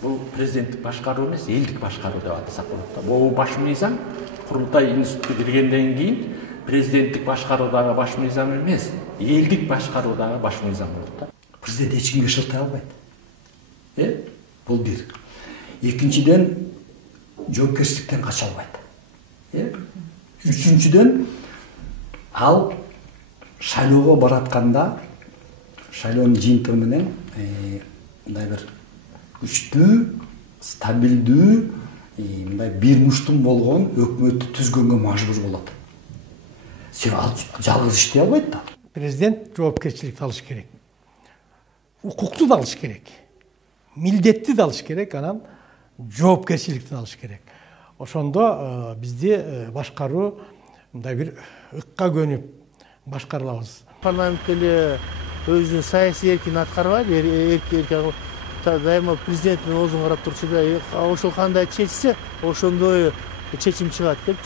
Бул президенттик башкаруу эмес, элдик башкаруу деп атасак болот да. Бул баш мыйзам курултай институту киргенден кийин президенттик башкаруудагы баш мыйзам эмес, элдик башкаруудагы баш мыйзам болот да. Президент эч кимге шылтай албайт. Бул бир. Экинчиден, жоопкерчиликтен кача албайт. Үчүнчүдөн, ал шайлоого баратканда шайлоонун жыйынтыгы менен мындай бир күчтүү, стабилдүү, мындай бир муштум болгон өкмөттү түзгөнгө мажбур болот. Ал жалгыз иштей албайт да. Президент жоопкерчиликти алыш керек. Укукту да алыш керек. Милдетти да алыш керек, анан жоопкерчиликти алыш керек. Ошондо бизде башкаруу мындай бир ыкка көнүп башкарылабыз. Парламентте эле өзүнүн саясий эркин аткарбайт, дайыма президенттин оозун карап турчу да, ошол кандай чечсе, ошондой чечим чыгат деп.